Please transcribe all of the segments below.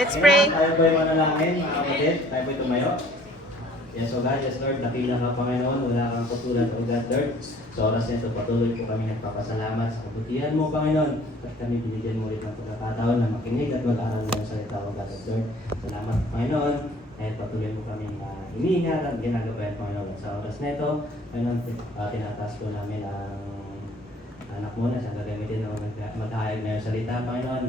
Let's pray. Tayo po'y manalangin, mga kapatid. Tayo po'y tumayo. Yes, O God, yes Lord, dakila ka Panginoon, wala kang katulad, O God, Lord. Sa oras nito, patuloy po kami nagpapasalamat sa kabutihan mo, Panginoon. At kami binigyan mo ulit ng pagkakataon na makinig at mag-aaral ng salita, O God, Lord. Salamat, Panginoon. At patuloy mo kami iniingat at ginagabayan, Panginoon. At sa oras nito, Panginoon, tinataas po namin ang anak mo na siya gagamitin na maghahayag na yung salita, Panginoon.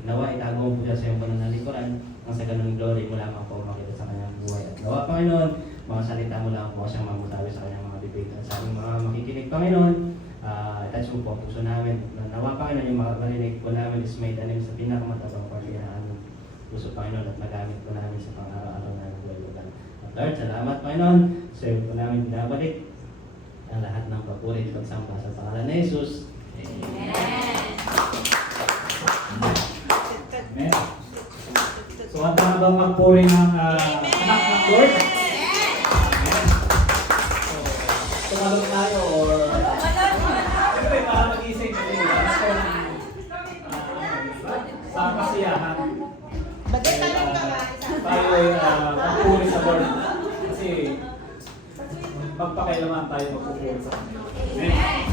Nawa, itago mo po siya sa iyong pananalikuran. Ang sa ganung glory mo lamang po makita sa kanyang buhay. At nawa, Panginoon, mga salita mo lang po siyang mamutawi sa kanyang mga bibig. At sa aming mga makikinig, Panginoon, touch mo po ang puso namin. Nawa, Panginoon, yung mga marinig po namin is may tanim sa pinakamatabang parte na aming puso, Panginoon, at magamit po namin sa pang-araw-araw na nagulugan. At Lord, salamat, Panginoon. Sa iyo po namin binabalik ang lahat ng papuri at pagsamba sa pangalan ni Jesus. Amen. Amen. So, handa na bang magpuri ng anak ng Lord? Amen. So, tumalog tayo or siyempre para mag-ising sa kasiyahan. Bagay tanong ka ba? Tayo ay magpuri sa Lord. Kasi magpakailaman tayo magpupuri sa Kanya. Amen.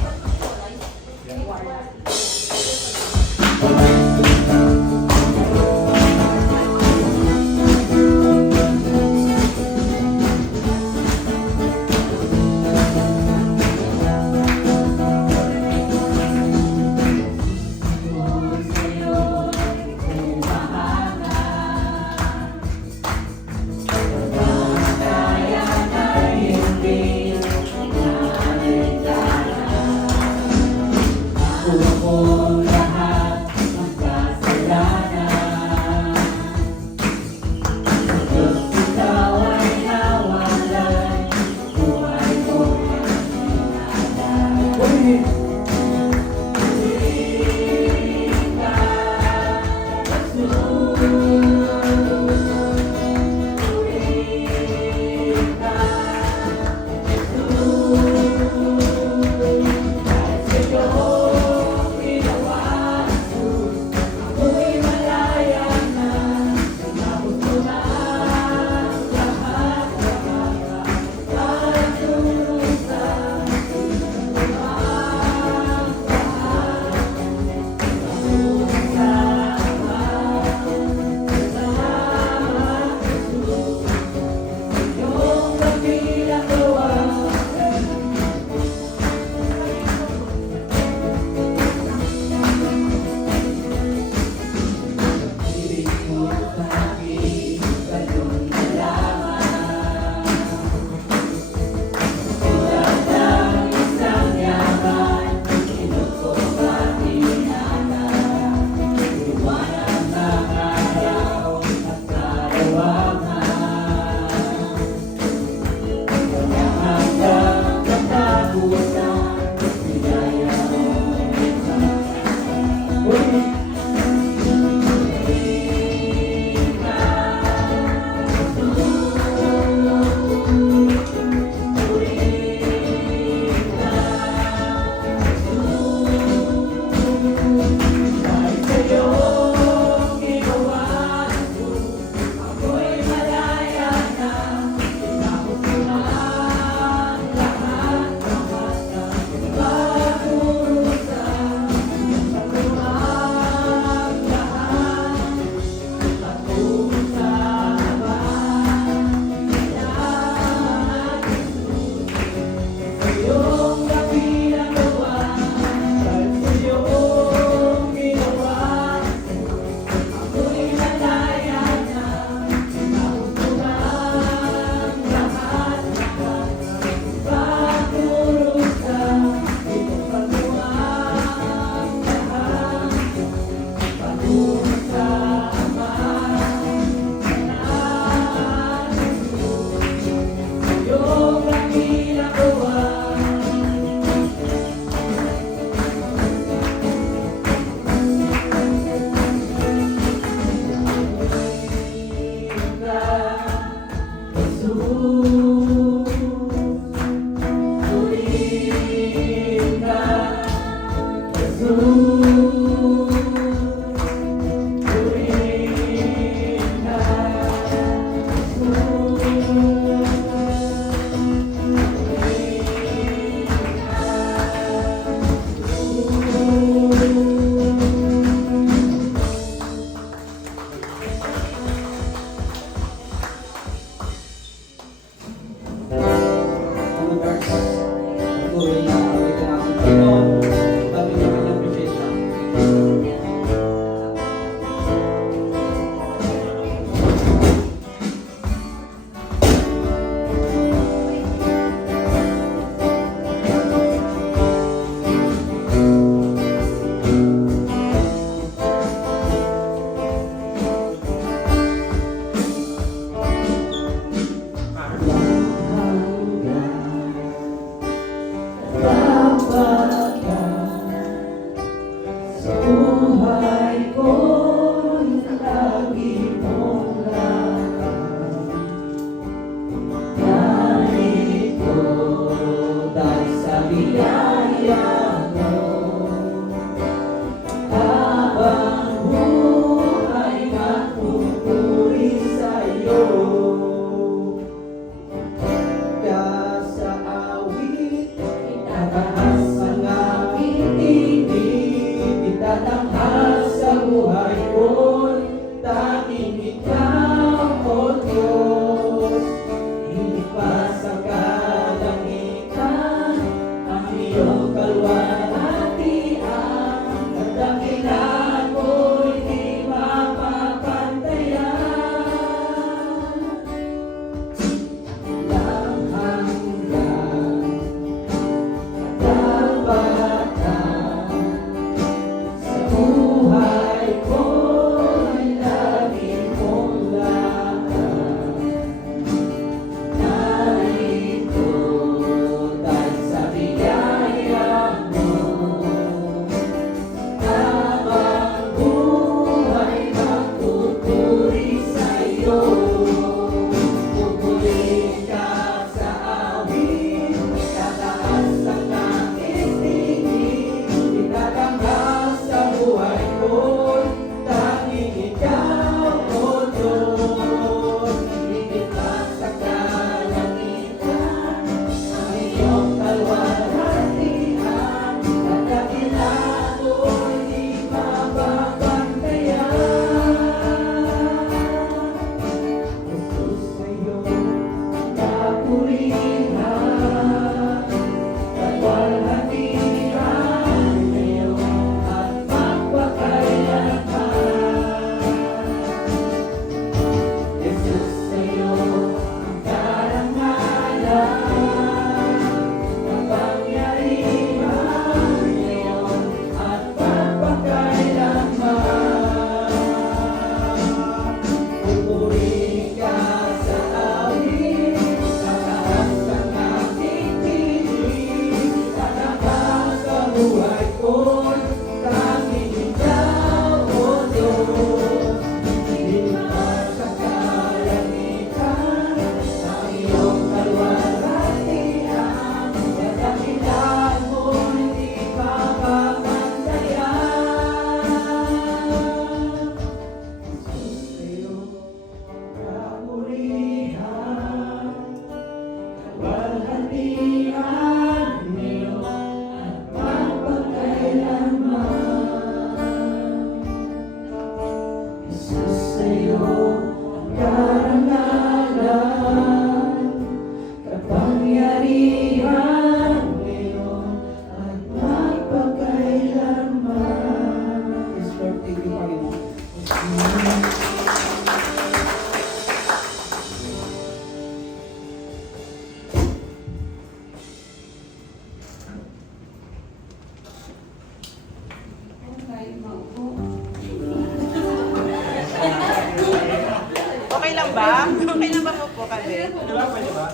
ba? Okay lang ba mo po kami? Ano ba, pwede ba?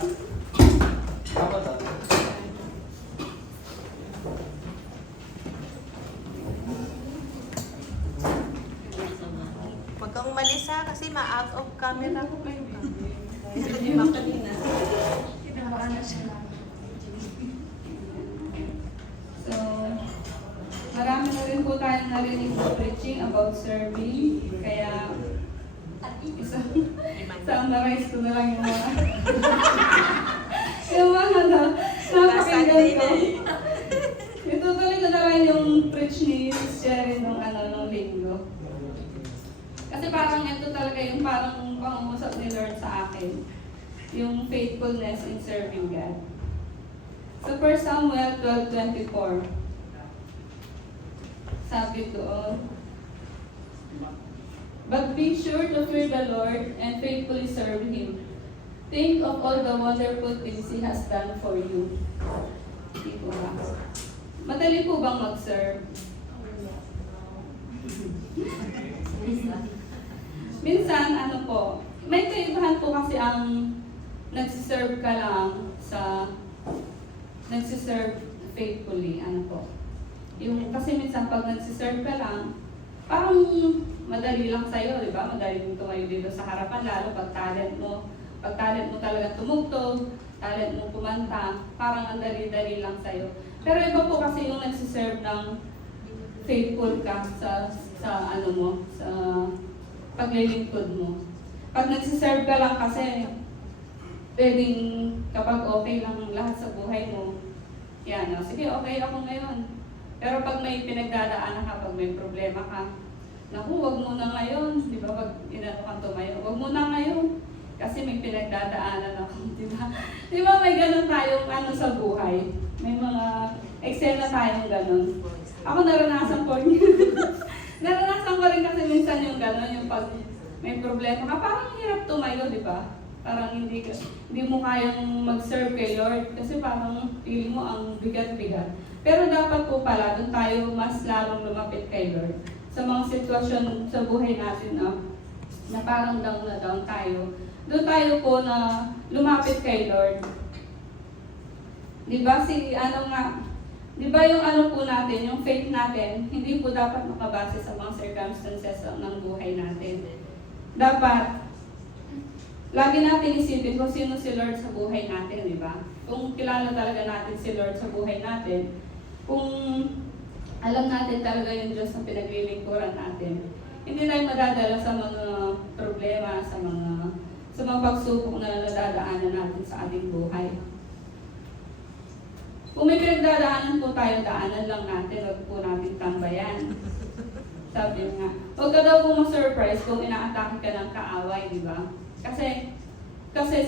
Ako to. Huwag kang umalis ha, kasi ma-out of camera ko kayo. So, marami na rin po tayong narinig sa preaching about serving. Kaya, summarize ko na lang yung mga yung mga napakinggan ko. Itutuloy ko na lang yung preach ni Sherry nung linggo. Kasi parang ito talaga yung parang pangungusap ni Lord sa akin. Yung faithfulness in serving God. So 1 Samuel 12:24. Sabi doon, "But be sure to fear the Lord and faithfully serve Him. Think of all the wonderful things He has done for you." Hindi po ba? Madali po bang mag-serve? Minsan, may kaibahan po kasi ang nagsiserve ka lang sa nagsiserve faithfully, kasi minsan pag nagsiserve ka lang, parang madali lang sa'yo, di ba? Madali mong tumayo dito sa harapan, lalo pag talent mo talaga tumugtog, talent mo kumanta, parang ang dali-dali lang sa'yo. Pero iba po kasi yung nagsiserve ng faithful ka sa paglilingkod mo. Pag nagsiserve ka lang kasi, pwedeng kapag okay lang lahat sa buhay mo, sige, okay ako ngayon. Pero pag may pinagdadaanan ka, pag may problema ka, naku, wag mo na ngayon, di ba, pag inano kang tumayo, wag mo na ngayon, kasi may pinagdadaanan ako, di ba? Di ba may ganun tayong sa buhay? May mga eksena tayong ganun. Ako naranasan ko rin. Naranasan ko rin kasi minsan yung ganun, yung pag may problema ka, parang hirap tumayo, di ba? Parang hindi mo kayang mag-serve kay Lord kasi parang feeling mo ang bigat-bigat. Pero dapat po pala, doon tayo mas lalong lumapit kay Lord. Sa mga sitwasyon sa buhay natin na parang down na down tayo, doon tayo po na lumapit kay Lord. Di ba di ba yung po natin, yung faith natin, hindi po dapat makabase sa mga circumstances ng buhay natin. Dapat, lagi natin isipin kung sino si Lord sa buhay natin, di ba? Kung kilala talaga natin si Lord sa buhay natin, kung alam natin talaga yung Diyos na pinaglilingkuran natin, hindi tayo madadala sa mga problema, sa mga pagsubok na nadadaanan natin sa ating buhay. Kung may pinagdadaanan po tayo, daanan lang natin, wag po natin tambayan. Sabi nga, huwag ka daw po ma-surprise kung ina-atake ka ng kaaway, di ba? Kasi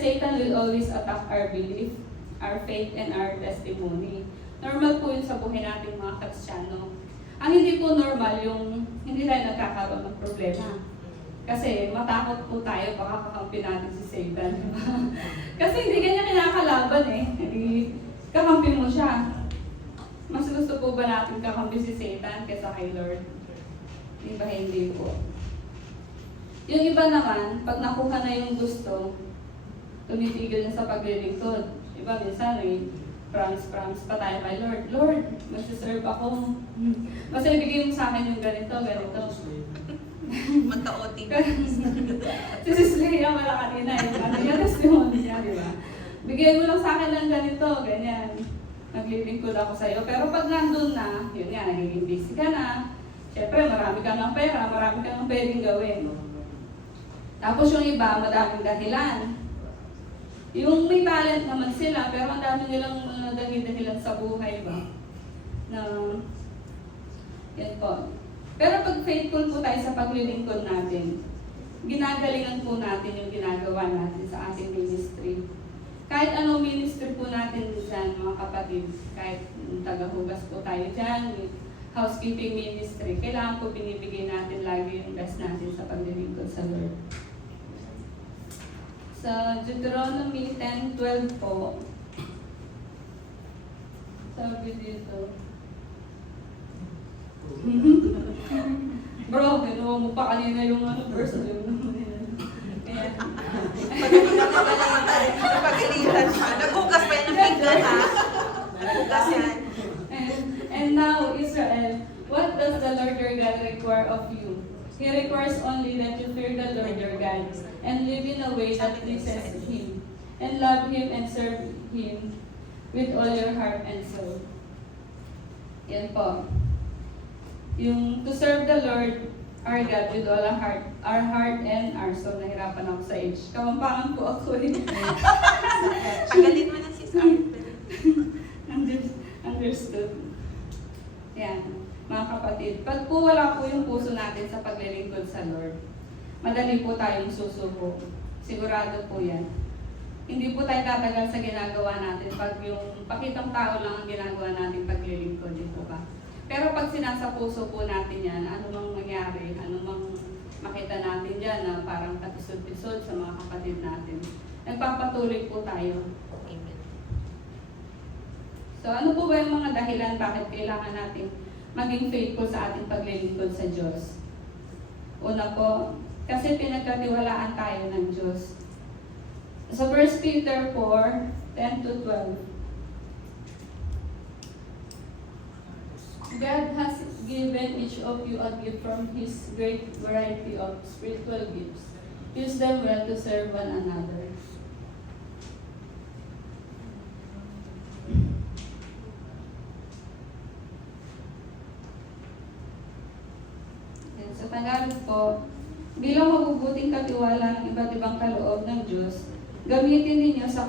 Satan will always attack our belief, our faith, and our testimony. Normal po yun sa buhay natin mga Kristiyano. Ang hindi po normal yung hindi tayo nagkakaroon ng problema. Kasi matakot po tayo, baka kakampi natin si Satan. Kasi hindi kanya kinakalaban Hindi kakampi mo siya. Mas gusto po ba natin kakampi si Satan kaysa kay Lord? Di ba hindi po? Yung iba naman, pag nakuha na yung gusto, tumitigil na sa paglilingkod. Diba, minsan promise pa tayo kay Lord. Lord, magsiserve ako. Basta ibigay mo sa akin yung ganito. Magka-OT. Si Sis Leia wala kanina yung testimony niya, di ba? Bigay mo lang sa akin ng ganito, ganyan. Naglilingkod ako sa'yo. Pero pag nandun na, yun nga, nagiging busy ka na. Siyempre, marami ka ng pera, marami ka ng pwedeng gawin. Tapos yung iba, madaming dahilan. Yung may talent naman sila, pero ang dami nilang dahilan sa buhay ba? Yan po. Pero pag faithful po tayo sa paglilingkod natin, ginagalingan po natin yung ginagawa natin sa ating ministry. Kahit anong ministry po natin dyan, mga kapatid, kahit tagahugas po tayo dyan, housekeeping ministry, kailangan po binibigay natin lagi yung best natin sa paglilingkod sa Lord. Sa Deuteronomy 10:12 po, sabi dito, Bro, ginawa mo pa kanina yung verse. Ayan. require of you. He requires only that you fear the Lord your God and live in a way that pleases Him, and love Him and serve Him with all your heart and soul. Yan po. Yung to serve the Lord our God with all our heart and our soul. Nahirapan ako sa age. Kamampangan po ako rin. Tagalin mo na si Arthur. Understood. Yan, mga kapatid. Pag po wala po yung puso natin sa paglilingkod sa Lord, madali po tayong susuko. Sigurado po yan. Hindi po tayo tatagal sa ginagawa natin pag yung pakitang tao lang ang ginagawa natin paglilingkod, di po ba? Pero pag sinasa puso po natin yan, ano mang mangyari, ano mang makita natin dyan na parang katisod-tisod sa mga kapatid natin, nagpapatuloy po tayo. Amen. So ano po ba yung mga dahilan bakit kailangan natin maging faithful sa ating paglilingkod sa Diyos? Una po, kasi pinagkatiwalaan tayo ng Diyos. Sa 1 Peter 4:10-12, God has given each of you a gift from His great variety of spiritual gifts. Use them well to serve one another. Sa Tagalog po, bilang mabubuting katiwala ng iba't ibang kaloob ng Diyos, gamitin ninyo sa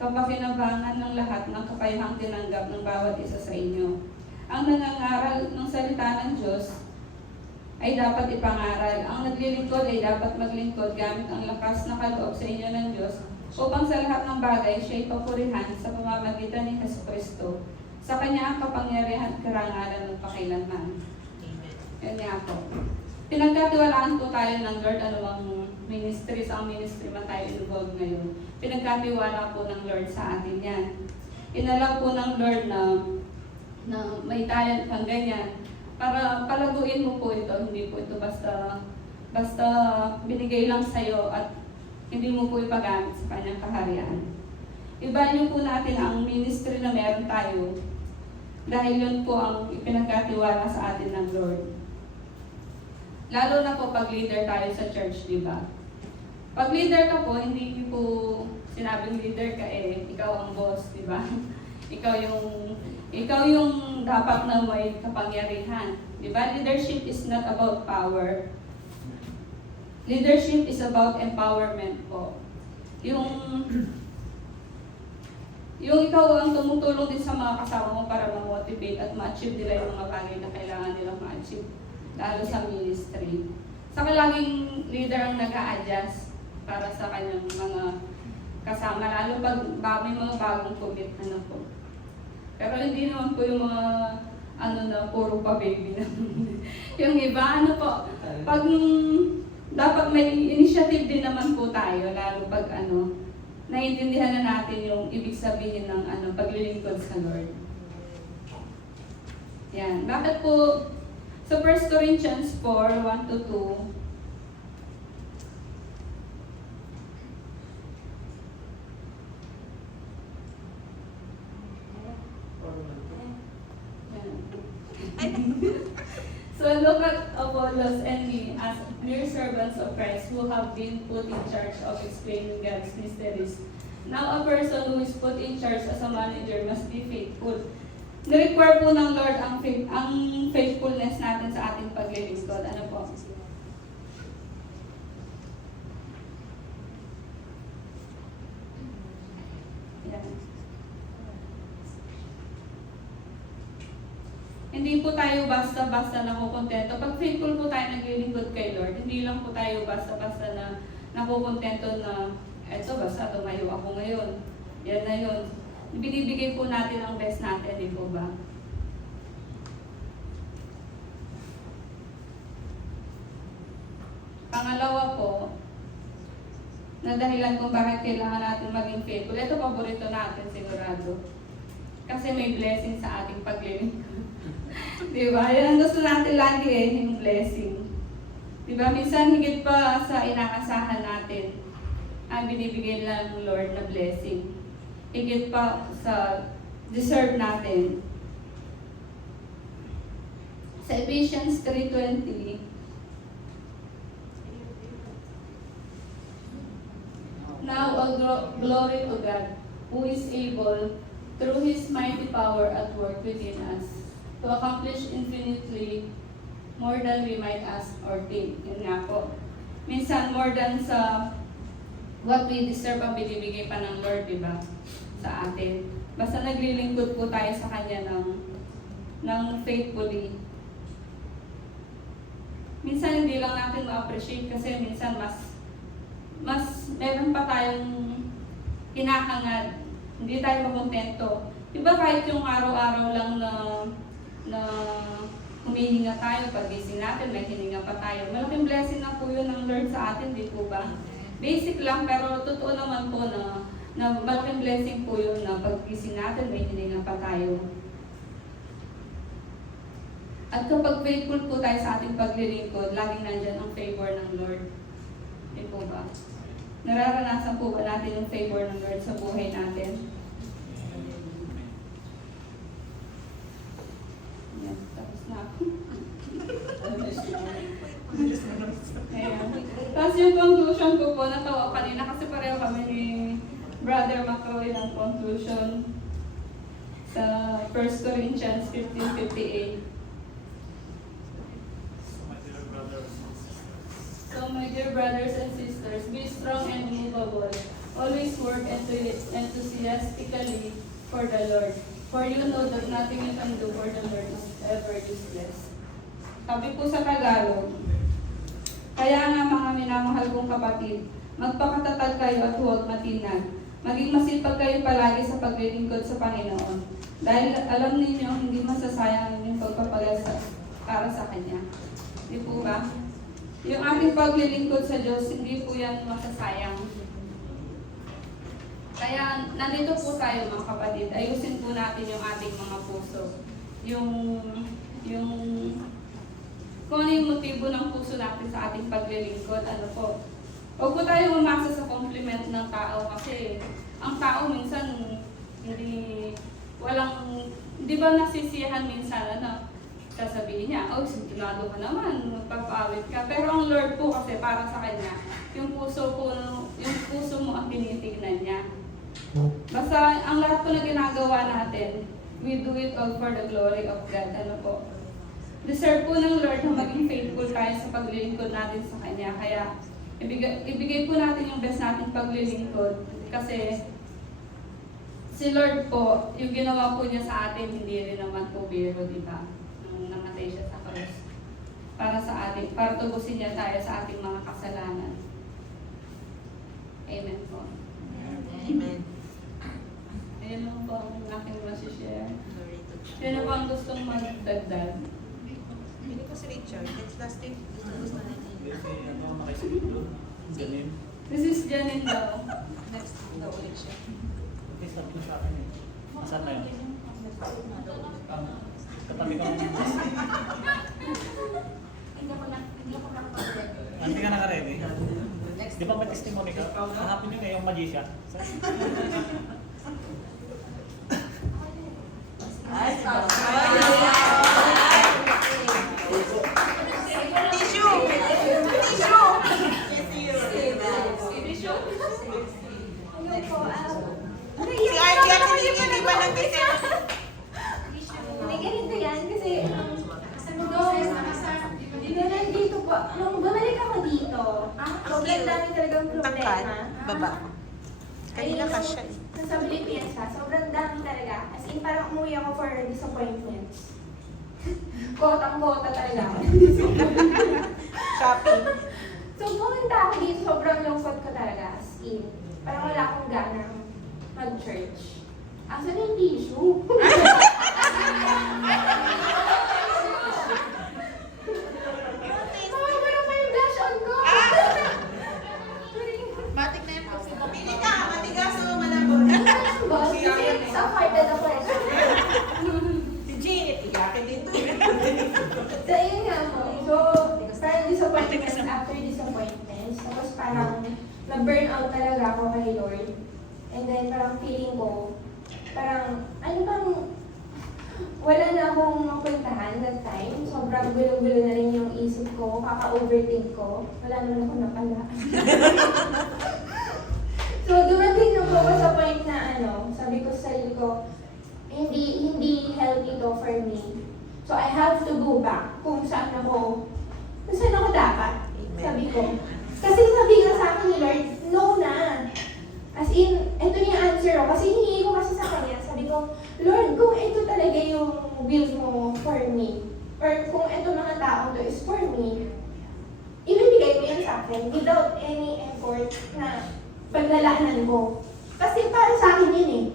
kapakinabangan ng lahat ng kakayahang tinanggap ng bawat isa sa inyo. Ang nangangaral ng salita ng Diyos ay dapat ipangaral. Ang naglilingkod ay dapat maglingkod gamit ang lakas na kaloob sa inyo ng Diyos upang sa lahat ng bagay siya ay papurihan sa pamamagitan ni Jesucristo. Sa Kanya ang kapangyarihan at karangalan ng pakailanman. Amen. Yan nga po. Pinagkatiwalaan po tayo ng Lord anumang ministry, sa ministry man tayo involved ngayon. Pinagkatiwala po ng Lord sa atin yan. Inalaw po ng Lord na may talent kang ganyan para palaguin mo po ito. Hindi po ito basta binigay lang sa'yo at hindi mo po ipagamit sa kanyang kaharian. Ibalyo po natin ang ministry na meron tayo dahil yun po ang ipinagkatiwala sa atin ng Lord. Lalo na po pag leader tayo sa church, di ba? Pag leader ka po, hindi po sinabing leader ka ikaw ang boss, di ba? Ikaw yung dapat na may kapangyarihan. Di ba? Leadership is not about power. Leadership is about empowerment po. Yung ikaw ang tumutulong din sa mga kasama mo para ma-motivate at ma-achieve nila yung mga bagay na kailangan nilang ma-achieve, lalo sa ministry. Saka laging leader ang nag-a-adjust para sa kanyang mga kasama, lalo pag may mga bagong commit na po. Pero hindi naman po yung mga na puro pa baby na. Yung iba, pag dapat may initiative din naman po tayo, lalo pag naiintindihan na natin yung ibig sabihin ng paglilingkod sa Lord. Yan. Bakit po sa 1 Corinthians 4:1-2, so look at Apollos and me as mere servants of Christ who have been put in charge of explaining God's mysteries. Now a person who is put in charge as a manager must be faithful. Ni-require po ng Lord ang faithfulness natin sa ating paglilingkod. Ano po? Yan. Hindi po tayo basta-basta nakukontento. Pag faithful po tayo naglilingkod kay Lord, hindi lang po tayo basta-basta na nakukontento na eto basta tumayo ako ngayon. Yan na yun. Binibigay po natin ang best natin, di po ba? Pangalawa po, na dahilan kung bakit kailangan natin maging faithful. Ito paborito natin sigurado. Kasi may blessing sa ating paglilingkod. Diba? Yan ang gusto natin lagi yung blessing. Diba? Minsan higit pa sa inaasahan natin ang binibigay ng Lord na blessing. Higit pa sa deserve natin. Sa Ephesians 3:20, now all glory to God, who is able, through His mighty power at work within us, to accomplish infinitely more than we might ask or think. Yun nga po. Minsan, more than sa what we deserve ang binibigay pa ng Lord, di ba? Sa atin. Basta naglilingkod po tayo sa Kanya ng faithfully. Minsan hindi lang natin ma-appreciate kasi minsan mas meron pa tayong hinahangad. Hindi tayo makontento. Diba kahit yung araw-araw lang na humihinga tayo, pag-gising natin, may hininga pa tayo. Malaking blessing na po yun ng Lord sa atin, di po ba? Basic lang, pero totoo naman po na malaking blessing po yun na pag-gising natin, may hininga pa tayo. At kapag faithful po tayo sa ating paglilingkod, laging nandyan ang favor ng Lord. Di po ba? Nararanasan po ba natin yung favor ng Lord sa buhay natin? Yan, tapos na ako. Ayan. Tapos yung conclusion ko po, natawa kanina kasi pareho kami ni Brother McCroy ng conclusion sa 1 Corinthians 15:58. So my dear brothers and sisters, be strong and immovable. Always work enthusiastically for the Lord. For you know that nothing you can do for the Lord is ever useless. Sabi po sa Tagalog, kaya nga mga minamahal kong kapatid, magpakatatag kayo at huwag matinag. Maging masipag kayo palagi sa paglilingkod sa Panginoon. Dahil alam ninyo, hindi masasayang ang inyong pagpapalasa para sa Kanya. Di po ba? Yung ating paglilingkod sa Diyos, hindi po yan masasayang. Kaya nandito po tayo mga kapatid, ayusin po natin yung ating mga puso. Yung kung ano yung motibo ng puso natin sa ating paglilingkod, ano po. Huwag po tayo umasa sa compliment ng tao kasi ang tao minsan hindi ba nasisiyahan minsan, sasabihin niya, oh, sintunado ka naman, magpapawit ka. Pero ang Lord po kasi para sa Kanya, yung puso mo ang tinitignan niya. Basta ang lahat po na ginagawa natin, we do it all for the glory of God. Ano po? Deserve po ng Lord na maging faithful tayo sa paglilingkod natin sa Kanya. Kaya ibigay po natin yung best natin paglilingkod. Kasi si Lord po, yung ginawa po niya sa atin, hindi rin naman po biro, di ba? Nung namatay siya sa krus. Para sa atin, para tubusin niya tayo sa ating mga kasalanan. Amen po. Amen. Ayan lang po ang aking masishare. Glory to God. Yun ang gustong magdagdag. Hindi ko si Richard. It's last week. Gusto natin. This is Janine daw. Next daw ulit siya. Saan na yun? Katabi ka mo. Hindi ka naka-ready? Di ba may testimony ka? Hanapin nyo na yung magician. Tissue! Tissue! Si Artie at hindi ba nag-tissue? May ganito yan kasi nung nandito po, nung bumalik ako dito, sobrang dami talagang Tangkad. problema. Baba. Kanina ka siya. Sa Philippines ha, sobrang dami talaga. As in, parang umuwi ako for disappointments. Kotang-kota talaga ako. Shopping. So, pumunta ako dito, sobrang lungkot ko talaga. As in, parang wala akong ganang mag-church. Asan yung tissue? Mawawala pa yung blush on ko! Matik na yung puso. Pili ka! Matigas o malambot? Boss, kasi sa hearted ako eh. Si Janet, igakin din to. So, yun nga po. So, parang disappointments after disappointments. Tapos parang na-burn out talaga ako kay Lord. And then parang feeling ko, parang, ano bang wala na akong mapuntahan that time. Sobrang gulo-gulo na rin yung isip ko, kaka-overthink ko. Wala naman ako napala. So, dumating na po ako sa point na sabi ko sa sarili ko, hindi healthy to for me. So, I have to go back kung saan ako dapat. Sabi ko. Kasi sabi nga sa akin ni Lord, no na. As in, ito na yung answer ko. Kasi hinihingi ko kasi sa kanya. Sabi ko, Lord, kung ito talaga yung will mo for me, or kung ito mga tao to is for me, ibibigay mo yan sa akin without any effort na paglalaanan ko. Kasi para sa akin yun eh.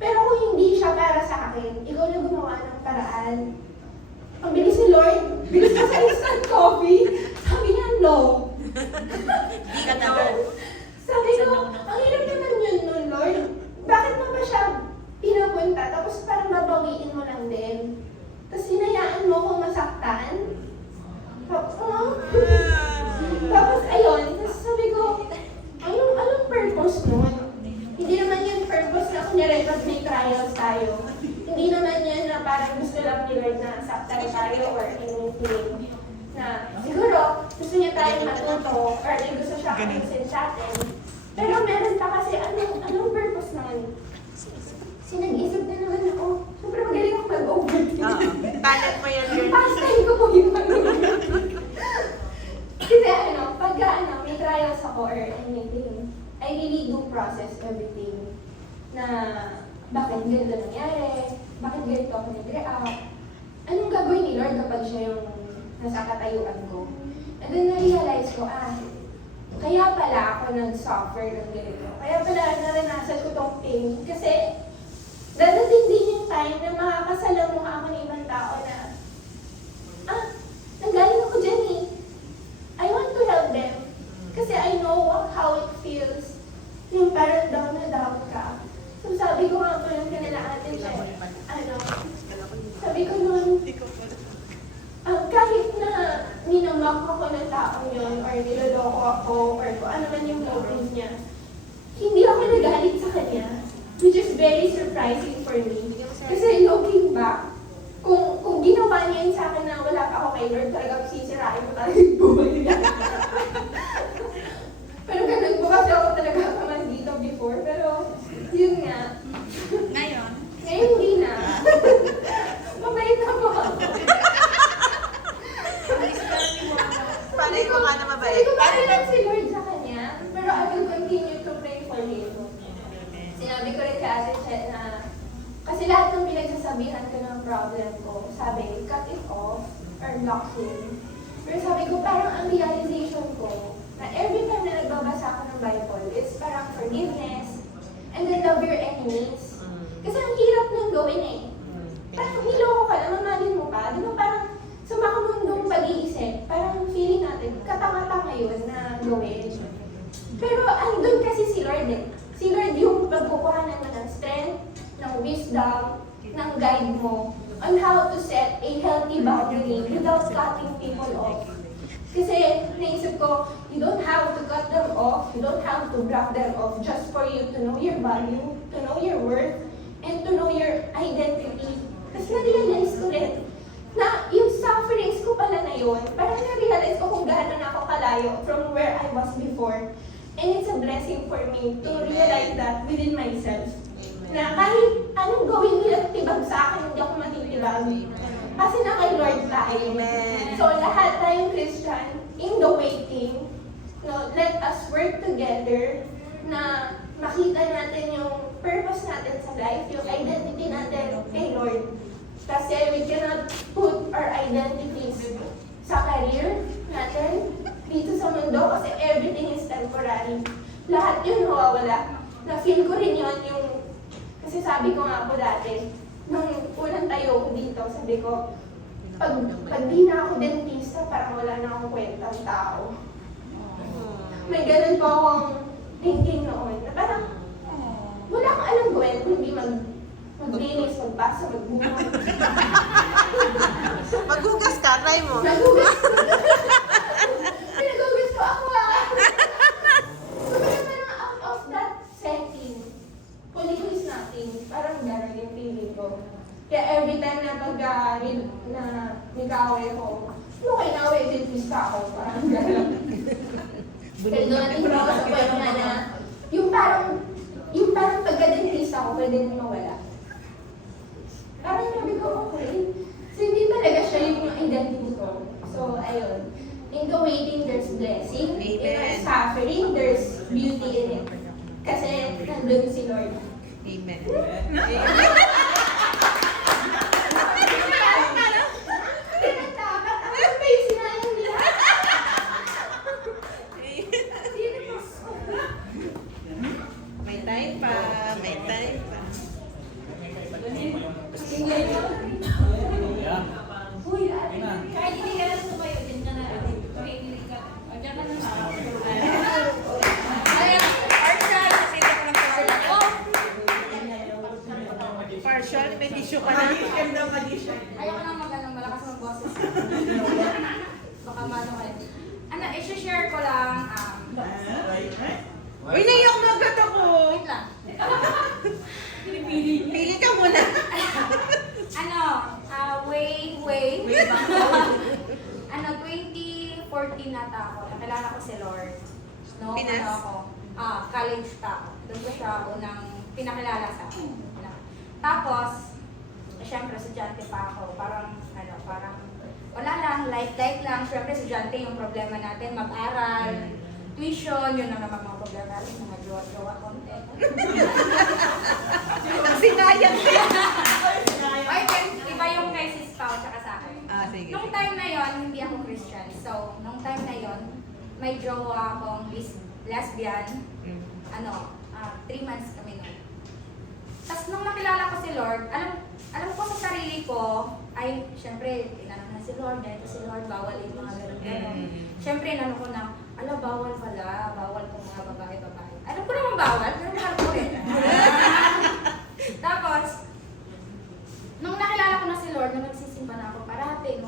Pero kung hindi siya para sa akin, ikaw na gumawa ng paraan. Ang bilis ni Lord, bilis ka sa instant coffee. Sabi niya, no. Hindi ka naman. Sabi ko, ang hirap naman yun nun, Lord. Bakit mo ba siya pinapunta? Tapos parang babawiin mo lang din. Tapos hinayaan mo kung masaktan. Tapos ayun, tapos sabi ko, anong purpose nun? Hindi naman yun purpose na kunyari pag may trials tayo. Hindi naman yun na parang gusto lang ni Lord na saktan tayo or anything. Na siguro gusto niya tayong matuto or may gusto siya ayusin sa atin. Pero meron pa kasi anong purpose naman? Nag-isip na naman ako. Siyempre magaling ako mag-overthink. Talent mo yan, girl. Pastime ko po yung Kasi pagka may trials ako or anything, I really do process everything. Na bakit ganito nangyari? Bakit ganito ako nag-react? Anong gagawin ni Lord kapag siya yung nasa katayuan ko? And then na-realize ko, kaya pala ako nag-suffer ng ganito. Kaya pala naranasan ko tong pain. Kasi dadating din yung time na makakasalamuha ako ng ibang tao na, nanggaling ako dyan eh. I want to help them. Kasi I know how it feels. Yung parang down na down ka. So sabi ko nga po yung kanila atin siya, sabi ko nun, kahit na ninamak ako ng taong yun, or niloloko ako, or kung ano man yung motive niya, hindi ako nagalit sa kanya, which is very surprising for me. Kasi looking back, kung ginawa niya yun sa akin na wala pa ako kay Lord, talagang sisirain ko talaga yung buhay niya. Pero ganun po kasi ako talaga kaman dito before, pero yun nga. Ngayon? Ngayon hindi na. Mabait na po ako. Paano yung mukha na mabait? Sabi ko, paano lang si Lord sa kanya? Pero I will continue to pray for him. Sinabi ko rin kay Ate Chet na, kasi lahat ng pinagsasabihan ko ng problem ko, sabi, cut it off or block him. Pero sabi ko, parang ang realization ko, na every time na nagbabasa ako ng Bible, it's parang forgiveness, and then love your enemies. Kasi ang hirap nung gawin eh. Parang niloko ka na, mamahalin mo pa. Di ba parang sa makamundong pag-iisip, parang feeling natin, katanga-tanga yun na gawin. Pero andun kasi si Lord eh. Si Lord yung pagkukuhanan mo ng strength, ng wisdom, ng guide mo on how to set a healthy boundary without cutting people off. Kasi naisip ko, you don't have to cut them off, you don't have to block them off just for you to know your value, to know your worth, and to know your identity. Kasi na-realize ko rin na yung sufferings ko pala na yun, parang na-realize ko kung gaano na ako kalayo from where I was before. And it's a blessing for me to realize that within myself. Na kahit anong gawin nila tibag sa akin, hindi ako matitibag. Kasi na kay Lord tayo. So lahat tayong Christian, in the waiting, let us work together na makita natin yung purpose natin sa life, yung identity natin kay Lord. Kasi we cannot put our identities sa career natin dito sa mundo kasi everything is temporary. Lahat yun mawawala. Na-feel ko rin yun yung, kasi sabi ko nga po dati, nung unang tayo ko dito, sabi ko, pag di na ako dentista, parang wala na akong kwentang tao. May ganun po akong thinking noon, na parang, wala akong alam gawin, kundi maglinis, magbasa, magbuhat. Maghugas ka, try mo. Nagugas. Pinagugas ko ako So, parang out of that setting, fully is nothing. Parang gano'n yung feeling ko. Kaya every time na din mawala. Parang sabi ko, okay. So, hindi talaga siya yung identity ko. So, ayun. In the waiting, there's blessing. In the suffering, there's beauty in it. Kasi, nandun si Lord. Amen. May time pa. May time pa. Yeah. Uy, kahit hindi ka lang sumayo, din ka na. Tumikinig ka. O, diyan ka na sa Ayan, partial. Nakita ko ng partial. Oh! Partial, may tissue ka na. Ayoko nang mag-anong malakas ng boses. Baka mano kayo. Ano, i-share ko lang, Uy, naiyak na agad ako. wait lang. Pili ka muna. Ano, ano, 2014 nata ako. Nakilala ko si Lord. No, Pinas? ano ako, college pa ako. Doon ko siya unang pinakilala sa akin. Tapos, syempre, estudyante pa ako. Parang wala lang, light lang. Syempre, estudyante yung problema natin, mag-aral, tuition, yun ang naman mga problema natin, mga jowa-jowa konti. Sinayang din. Ay, iba yung kay Sis Pao tsaka sa akin. Sige. Nung time na yon, hindi ako Christian. So, nung time na yon, may jowa akong lesbian. 3 months kami nun. Tapos nung nakilala ko si Lord, alam ko sa sarili ko, ay, syempre, tinanong na si Lord, dahil si Lord, bawal yung mga gano'n. Syempre, inano ko na, bawal pala, bawal kung mga babae. Alam ko naman bawal, pero mahal ko rin. Tapos, nung nakilala ko na si Lord, nung nagsisimba na ako parati,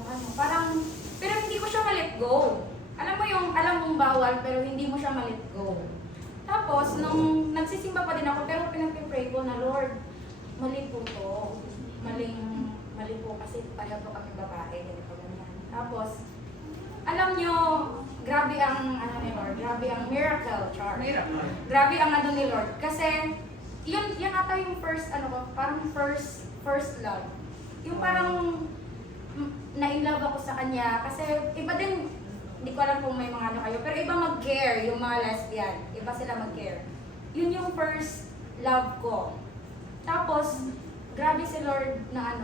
pero hindi ko siya ma-let go. Alam mo yung, alam mong bawal, pero hindi mo siya ma-let go. Tapos, nung nagsisimba pa din ako, pero pinag-pray ko na, Lord, mali po to. Mali po kasi pareho po kami babae, ganito ganyan. Tapos, alam nyo, grabe ang, ni Lord, grabe ang miracle, Char. Grabe ang ni Lord. Kasi, yun ata yung first, parang first love. Yung parang, na-inlove ako sa kanya. Kasi, iba din, hindi ko alam kung may mga kayo, pero iba mag-care, yung mga lesbian. Iba sila mag-care. Yun yung first love ko. Tapos, grabe si Lord na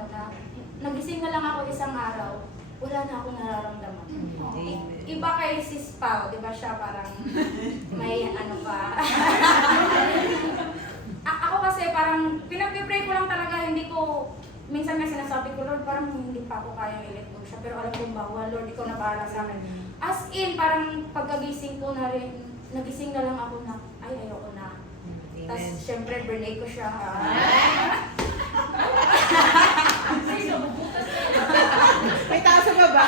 nagising na lang ako isang araw, wala na akong nararamdaman. Iba kay Sis Pao, di ba siya parang may pa. Ako kasi parang pinag-pray ko lang talaga, hindi ko, minsan may sinasabi ko, Lord, parang hindi pa ako kayang i-let go siya, pero alam kong bawal, Lord, ikaw na bahala sa akin. As in, parang pagkagising ko na rin, nagising na lang ako na, ayoko na. Tapos, syempre, bernay ko siya. May tao sa baba.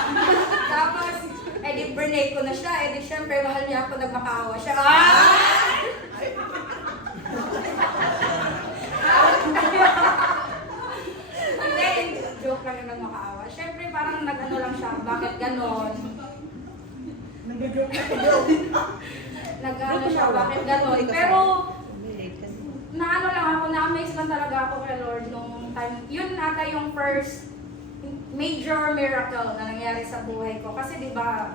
Tapos, edi bernay ko na siya, edi syempre, mahal niya ako, nagmakaawa siya. Hindi, joke lang yung nagmakaawa. Syempre, parang nag-ano lang siya, bakit ganon? Nag-ano siya, bakit ganon? Pero, naano lang ako, na-amaze lang talaga ako kay Lord nung time. Yun ata yung first major miracle na nangyari sa buhay ko. Kasi di ba,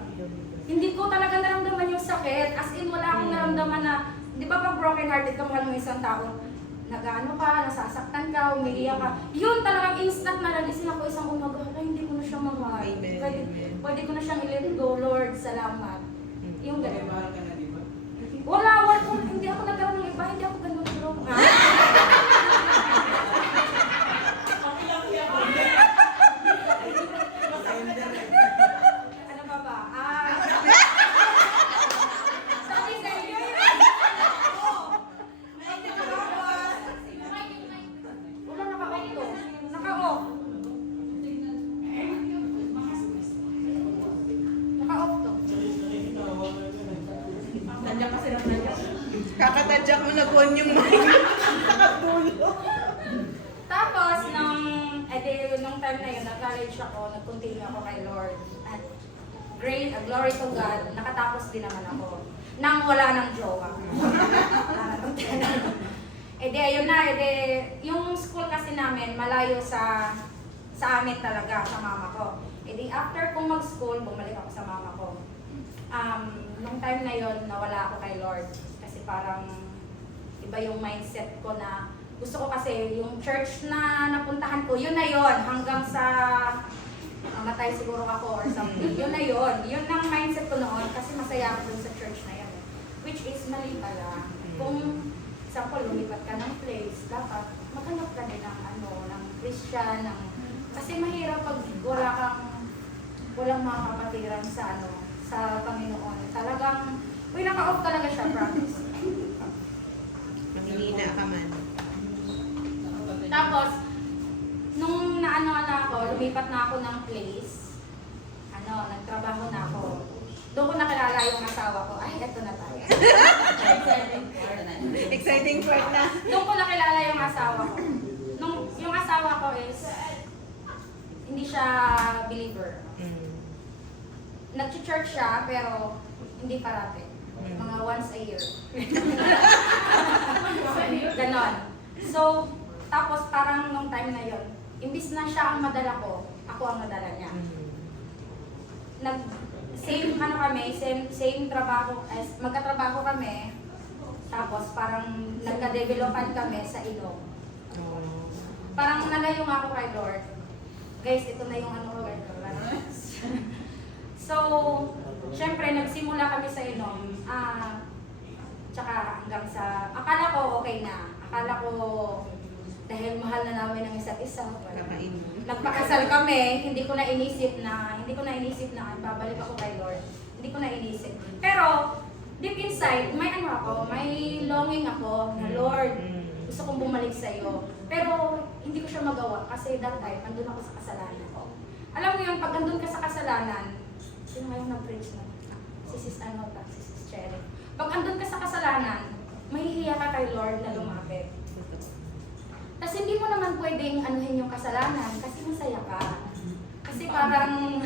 hindi ko talaga naramdaman yung sakit. As in, wala akong naramdaman na, di ba pag broken hearted ka, mahal mo isang tao, nag-ano ka, nasasaktan ka, umiiyak ka. Yun talagang instant na nagising ako isang umaga, hindi ko na siya mahal. Pwede ko na siyang i-let go, Lord, salamat. Yung ganun. Wala, hindi ako nagkaroon ng iba, hindi ako ganun, bro. Ano pa ba? Sabi sa inyo yun. Wala, naka-off to. Naka-off. Naka-off to. Nandiyan kasi lang nandiyan. Kakatadyak mo na buwan yung mic. Nakadulo. Tapos, nung time na yun, nag-college ako, nag-continue ako kay Lord. At glory to God, nakatapos din naman ako. Nang wala ng jowa. Ayun na, nga, yung school kasi namin, malayo sa amin talaga, sa mama ko. After kong mag-school, bumalik ako sa mama ko. Nung time na yon nawala ako kay Lord. Kasi parang iba yung mindset ko na gusto ko kasi yung church na napuntahan ko, yun na yon hanggang sa matay siguro ako or something. Yun na yon. Yun ang mindset ko noon kasi masaya ako dun sa church na yun. Which is mali pala. Kung example, lumipat ka ng place, dapat maghanap ka din ng Christian, kasi mahirap pag walang mga kapatiran sa Panginoon. Talagang, naka-off talaga siya, promise. Mamilina ka man. Tapos, nung lumipat na ako ng place, nagtrabaho na ako. Doon ko nakilala yung asawa ko. Ay, eto na tayo. Exciting part na. Doon ko nakilala yung asawa ko. Yung asawa ko is, hindi siya believer. Nag-church siya, pero hindi parati. Mga once a year. Ganon. So, tapos parang nung time na yon, imbis na siya ang madala ko, ako ang madala niya. Same trabaho, magkatrabaho kami, tapos parang nagka-developan kami sa ilog. Parang nalayo nga ako kay Lord. Guys, ito na yung ko kay Lord. So, syempre, nagsimula kami sa inom. Tsaka hanggang sa, akala ko okay na. Akala ko, dahil mahal na namin ang isa't isa. Nagpakasal kami, hindi ko na inisip na babalik ako kay Lord. Hindi ko na inisip. Pero, deep inside, may longing ako na Lord, gusto kong bumalik sa iyo. Pero, hindi ko siya magawa kasi that time, nandun ako sa kasalanan ko. Alam mo yun, pag nandun ka sa kasalanan, sino ngayong nag-preach na? Si Sis Cherry. Pag andun ka sa kasalanan, mahihiya ka kay Lord na lumapit. Kasi hindi mo naman pwedeng anuhin yung kasalanan kasi masaya ka. Kasi parang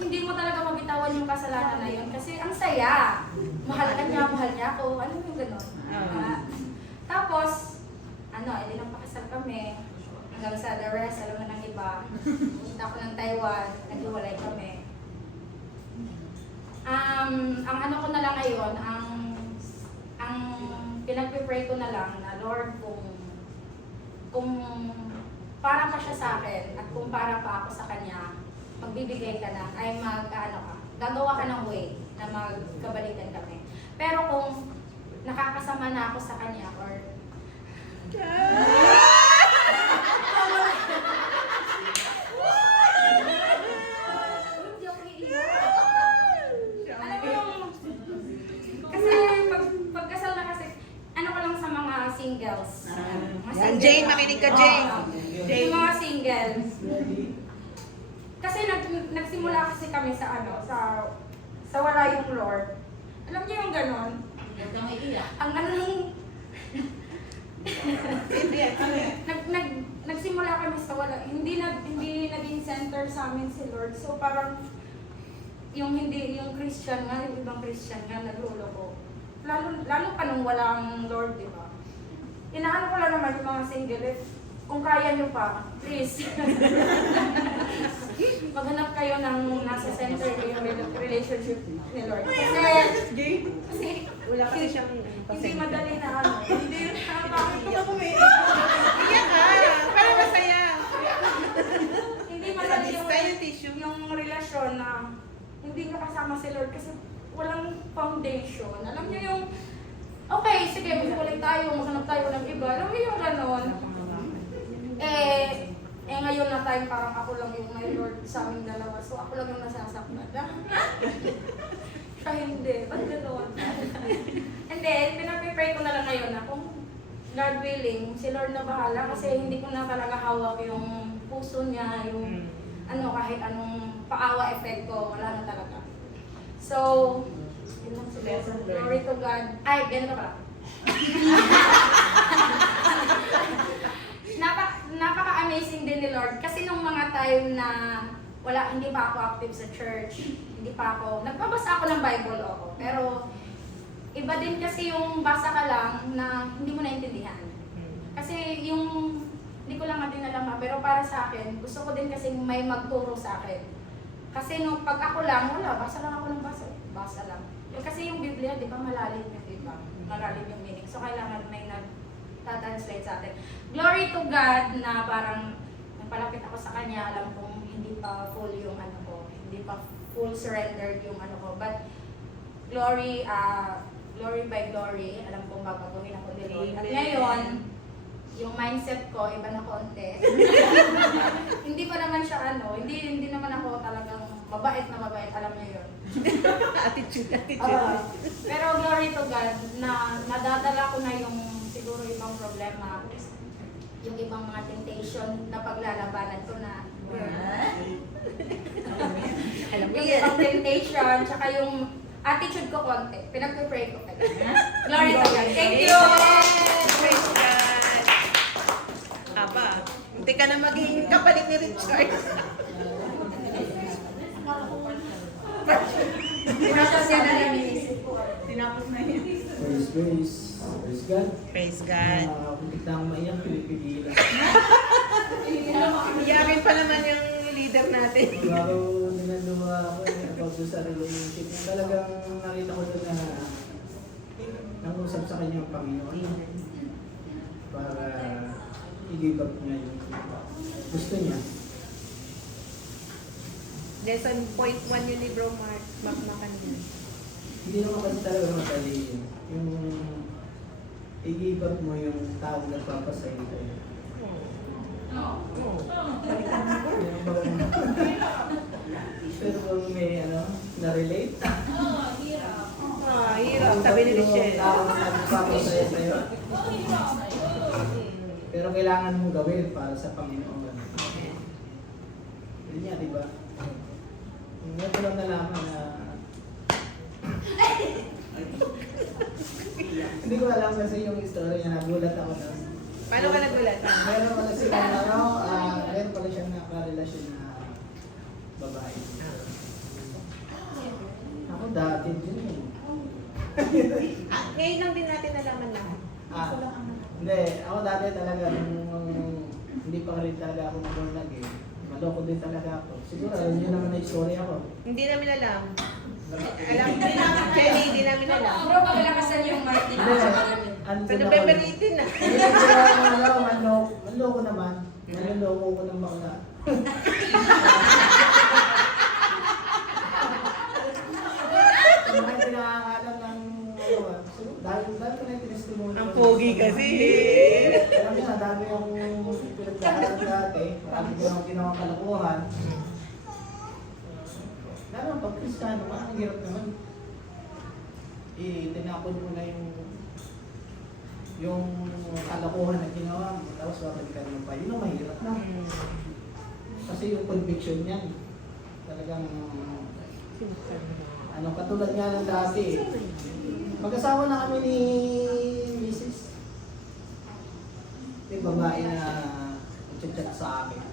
hindi mo talaga mabitawan yung kasalanan na yun kasi ang saya. Mahal niya ako. Ano yung gano'n? Tapos, edi nagpakasal kami. Hanggang sa the rest, alam mo ng iba. Punta ako ng Taiwan, naghiwalay kami. Ang ko na lang ngayon, ang pinag-pray ko na lang na Lord, kung para pa siya sa akin at kung para pa ako sa Kanya, magbibigay ka na, ay gagawa ka ng way na magkabalikan kami. Pero kung nakakasama na ako sa Kanya or hindi ako iiyak. Alam mo yung, kasi pagkasal na kasi, ko lang sa mga singles. Jane, makinig ka, Jane. Yung mga singles. Kasi nagsimula kasi kami sa wala yung Lord. Alam niyo yung ganon? Ang nagsimula kami sa wala. Hindi naging center sa amin si Lord. So parang yung Christian nga, yung ibang Christian nga nagluloko. Lalo pa nung walang Lord, di ba? Inaano ko lang naman yung mga single, kung kaya nyo pa, please. Maghanap kayo ng nasa center yung relationship ni Lord. Kasi Wala kasi siyang hindi madali na Hindi, Iyak ka! Para masaya! hindi madali yung relasyon na hindi ka kasama si Lord kasi walang foundation. Alam niyo yung, okay, sige, magkulit tayo, maghanap tayo ng iba. Alam mo yung ganon. Ngayon na time, parang ako lang yung may Lord sa aming dalawa. So ako lang yung nasasaktan. Siya hindi. Ba't ganon? And then, pinapipray ko na lang ngayon na kung God willing, si Lord na bahala kasi hindi ko na talaga hawak yung puso niya, yung kahit anong paawa effect ko, wala na talaga. So, yun lang siguro. Glory to God. Ay, ganito pala. Napaka-amazing din ni Lord. Kasi nung mga time na hindi pa ako active sa church, nagpabasa ako ng Bible ako. Pero, Iba din kasi yung basa ka lang na hindi mo naintindihan. Kasi yung, hindi ko lang din alam pero para sa akin, gusto ko din kasi may magturo sa akin. Kasi nung pag ako lang, wala, basa lang ako ng basa lang. Kasi yung Biblia, di ba malalim yung iba, malalim yung meaning. So kailangan may nagtatranslate sa atin. Glory to God na parang nagpalapit ako sa Kanya, alam kong hindi pa full yung ano ko, hindi pa full surrendered yung ano ko. But glory by glory, alam kong babaguhin ako din. At ngayon, yung mindset ko, iba na konti. Hindi pa naman siya hindi naman ako talagang mabait, alam niyo yun. Attitude. Pero glory to God, na nadadala ko na yung siguro ibang problema, yung ibang mga temptation na paglalabanan ko na. Yung ibang temptation, tsaka yung attitude ko konti. Pinag-pray ko kayo. Glory to God. Thank you! Praise God. Aba, hindi ka na magiging kapalit ni Richard. Tinapos yan na iniisip ko. Tinapos na yun. Praise God. Praise God. Kung lang maiyak, pinipigilan. Iyakin pa naman yung leader natin. Bago dinaduma ako about doon sa relationship niya, talagang nakita ko doon na nangusap sa kanya ang Panginoon para i-give up niya yung gusto niya. Lesson point 1 yun ni Bro Mark. Makmakan yun. Hindi naman kasi talaga madali yun. Yung i-give up mo yung taong nagpapasayo sa'yo. Pero kung may na-relate, Hirap. Sabi ni Richelle. yung taong nagpapasayo sa'yo. Pero kailangan mong gawin para sa Panginoon. Yun niya, di ba? Ngayon ko lang nalaman na hindi ko alam kasi yung story niya, nagulat ako na. Paano ka nagulat? Meron pala silang meron pala siyang nakarelasyon na babae. Ako dati din eh. Ngayon lang din natin nalaman na. Hindi, ako dati talaga nung hindi pa rin talaga ako nag eh. Maloko din talaga ako. Siguro alam niyo naman na story ako. Hindi namin alam. Alam din namin, Jenny, hindi namin alam. Bro, paglakasan yung Martin. Sa November 18 na. Manloko naman. Manloko ko ng bakla. Kung may pinakakalam ng dahil ko na yung tinestimony. Ang pogi kasi. Alam niya, dami yung pinagkakalam dati. Marami ko yung ginawang kalokohan. Lalo, pag Kristiyano, ang hirap naman. Tinapon mo na yung kalokohan na ginawa mo. Tapos babalikan mo pa. Yun ang mahirap na. Kasi yung conviction niyan, talagang katulad nga ng dati. Mag-asawa na kami ni Mrs. May babae na chat sa akin.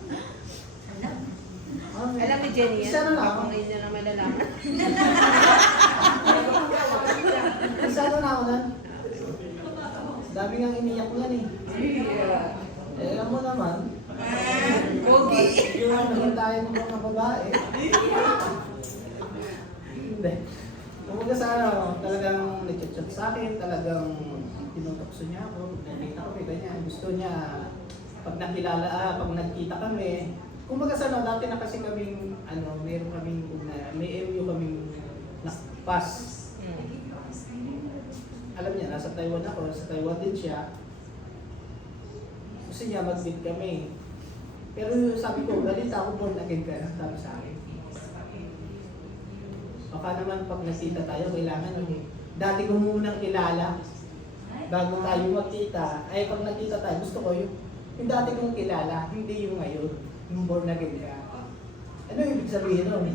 Alam ni Jenny yan. Isa na lang. Kung ngayon na lang malalaman. Isa na ako na. Dami nga iniyak niyan eh. Alam mo naman. Pogi. Yung naman tayo ng mga babae. Hindi. Kung mag-asawa, talagang nag-chat sa akin, talagang tinutokso niya ako. Nakita ko ganyan. Gusto niya, pag nagkita kami, kung mag-asawa, dati na kasi kaming, meron kaming, may MU kaming nakpas. Alam niya, nasa Taiwan ako, sa Taiwan din siya. Gusto niya mag-meet kami. Pero sabi ko, balita ako born again ka, sabi sa akin. Baka naman pag nasita tayo, kailangan dati ko munang kilala bago tayo magkita. Ay pag nagkita tayo, gusto ko yung dati kong kilala, hindi yung ngayon, yung born again ka. Ano ibig sabihin nun?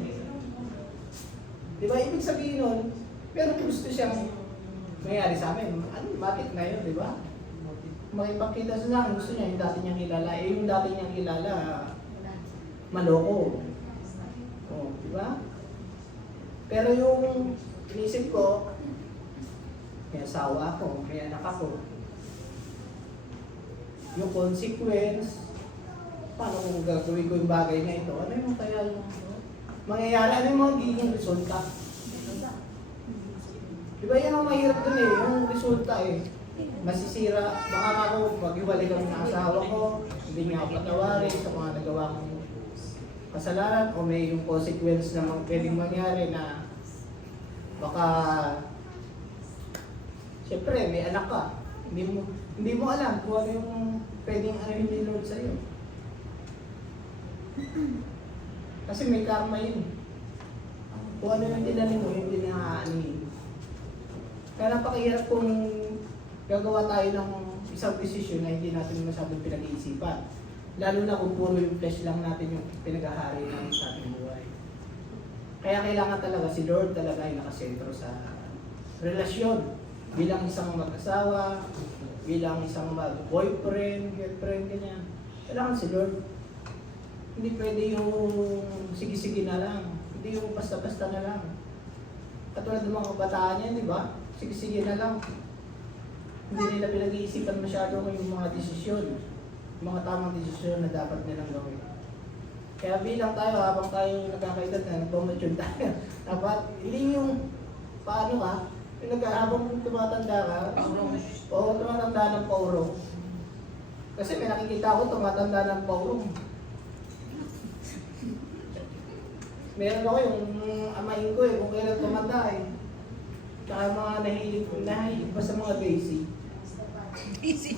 Di ba ibig sabihin nun, pero gusto siyang mayari sa amin. Bakit ngayon, di ba? Makipagkita sa akin, gusto niya yung dati niyang kilala. Yung dati niyang kilala, maloko. Oh, di ba? Pero yung inisip ko, may asawa ako, may anak ako. Yung consequence, paano kung gagawin ko yung bagay na ito? Ano yung kaya yung mangyayari? Ano yung magiging resulta? Diba yan ang mahirap dun eh, yung resulta eh. Masisira, baka ako maghiwalay kami ng asawa ko, hindi niya ako patawarin sa mga nagawa kong kasalanan o may yung consequence na pwedeng mangyari na baka siyempre may anak ka, hindi mo alam kung ano yung pwedeng ano yung ni Lord sa'yo. Kasi may karma yun. Kung ano yung dinanin mo, yung dinaanin. Kaya napakahirap kung gagawa tayo ng isang desisyon na hindi natin masyadong pinag-iisipan. Lalo na kung puro yung flesh lang natin yung pinag-ahari ng sa ating buhay. Kaya kailangan talaga si Lord talaga ay nakasentro sa relasyon. Bilang isang mag-asawa, bilang isang boyfriend, girlfriend, ganyan. Kailangan si Lord. Hindi pwede yung sige-sige na lang. Hindi yung basta-basta na lang. Katulad ng mga kabataan yan, di ba? Sige-sige na lang. Hindi nila pinag-iisipan masyado yung mga desisyon. Yung mga tamang desisyon na dapat nilang gawin. Kaya bilang tayo, habang tayo nagkakaedad na, nagpamature tayo, dapat hindi yung paano ka, habang tumatanda ka, o tumatanda ng paurong. Kasi may nakikita ko tumatanda ng paurong. Meron ako yung amain ko kung kailan tumanda Tsaka mga nahilig pa sa mga basic. Easy,